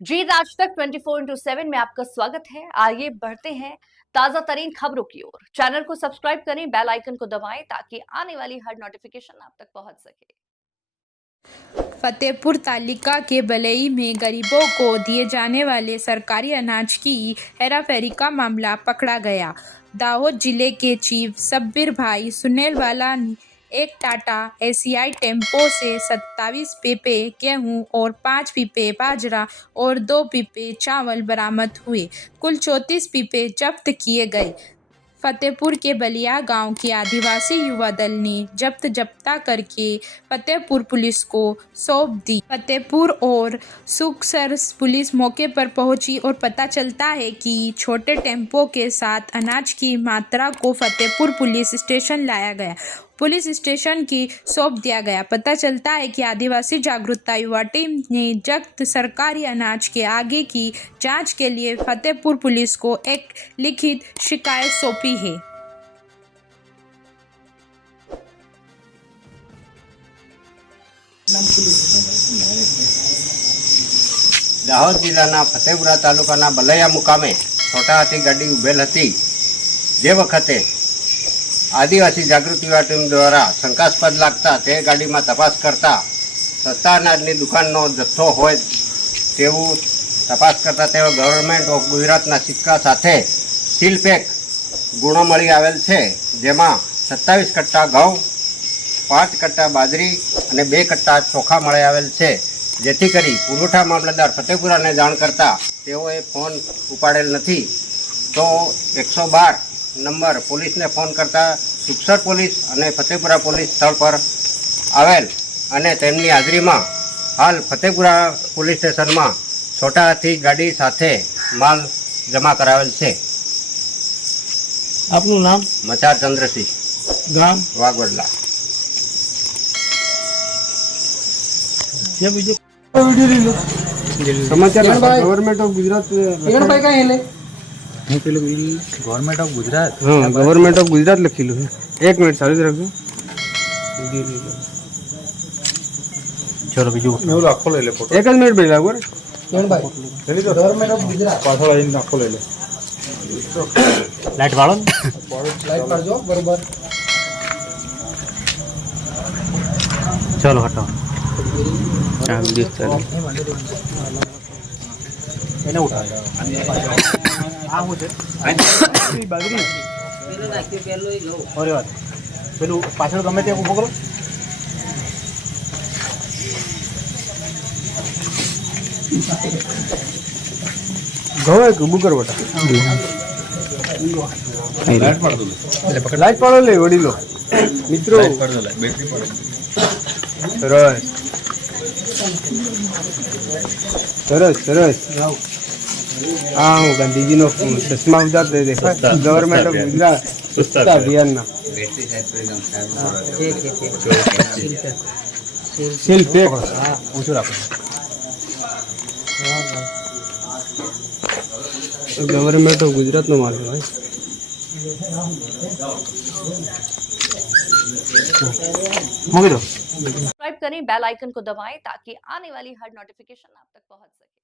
जीत आज तक 24/7 में आपका स्वागत है। आइए बढ़ते हैं ताजा तरीन खबरों की ओर। चैनल को सब्सक्राइब करें, बेल आइकन को दबाएं ताकि आने वाली हर नोटिफिकेशन आप तक पहुंच सके। फतेहपुर तालुका के बलई में गरीबों को दिए जाने वाले सरकारी अनाज की हेराफेरी का मामला पकड़ा गया। दाहोद जिले के चीफ सब्बीर भाई सुनेलवाला ने एक टाटा एसीआई टेम्पो से 27 पीपे गेहूं और 5 पीपे बाजरा और 2 पीपे चावल बरामद हुए। कुल 34 पीपे जब्त किए गए। फतेहपुर के बलिया गांव के आदिवासी युवा दल ने जब्ता करके फतेहपुर पुलिस को सौंप दी। फतेहपुर और सुखसर पुलिस मौके पर पहुंची और पता चलता है कि छोटे टेम्पो के साथ अनाज की मात्रा को फतेहपुर पुलिस स्टेशन लाया गया। पुलिस स्टेशन की सौंप दिया गया। पता चलता है कि आदिवासी जागरूकता युवा टीम ने जब्त सरकारी अनाज के आगे की जांच के लिए फतेहपुर पुलिस को एक लिखित शिकायत सौंपी है। દાહોદ જિલ્લાના ફતેપુરા તાલુકાના બલૈયા મુકામે છોટા હાથી ગાડી ઉભેલ હતી। જે વખતે આદિવાસી જાગૃતિ યુવા ટીમ દ્વારા શંકાસ્પદ લાગતા તે ગાડીમાં તપાસ કરતા સસ્તા અનાજની દુકાનનો જથ્થો હોય તેવું તપાસ કરતા તેઓ ગવર્મેન્ટ ઓફ ગુજરાતના સિક્કા સાથે સીલ પેક ગુણો મળી આવેલ છે, જેમાં 27 કટ્ટા ઘઉં, 5 કટ્ટા બાજરી અને 2 કટ્ટા ચોખા મળી આવેલ છે। જેથી કરી પુરવઠા મામલતદાર ફતેપુરાને જાણ કરતા તેઓએ ફોન ઉપાડેલ નથી, તો 112 નંબર પોલીસને ફોન કરતા સુખસર પોલીસ અને ફતેપુરા પોલીસ સ્થળ પર આવેલ અને તેમની હાજરીમાં હાલ ફતેપુરા પોલીસ સ્ટેશનમાં છોટા હાથી ગાડી સાથે માલ જમા કરાવેલ છે। આપનું નામ? મચાર ચંદ્રસિંહ, ગામ? વાગવડલા। જે બીજો વિડિયો સમાચાર ગવર્મેન્ટ ઓફ ગુજરાત હું પેલું government of Gujarat government of Gujarat લખેલું છે। 1 મિનિટ ચાલુ રાખજો। ચલો બીજું એવું આખો લઈ લે ફોટો। 1 જ મિનિટ ભાઈ લાગો રે ભાઈ ગવર્મેન્ટ ઓફ ગુજરાત પાછળ આવીને આખો લઈ લે। લાઈટ વાળો લાઈટ પાડજો બરોબર। ચલો હટાવો આ વિડિયો ચાલે એને ઉઠાવ આ હું છે બાજરી પેલો નાખી પેલો ઈ લો ઓરે વાત પેલું પાછળ ગમે તે ઊભો કરો। ગવે કે ઊભું કરો બેટા લાઈટ પાડો એટલે પકડ લાઈટ પાડો લે વડીલો મિત્રો લાઈટ પાડો લે બેટરી પાડો સરસ સરસ સરસ। हाँ हूँ गांधी जी नो चश्मा उतार दे गवर्नमेंट ऑफ गुजरात स्वच्छता अभियान ना सील पैक पूछो गवर्नमेंट ऑफ गुजरात नो मालूम है। सब्सक्राइब करें, बेल आइकन को दबाएं ताकि आने वाली हर नोटिफिकेशन आप तक पहुंच सके।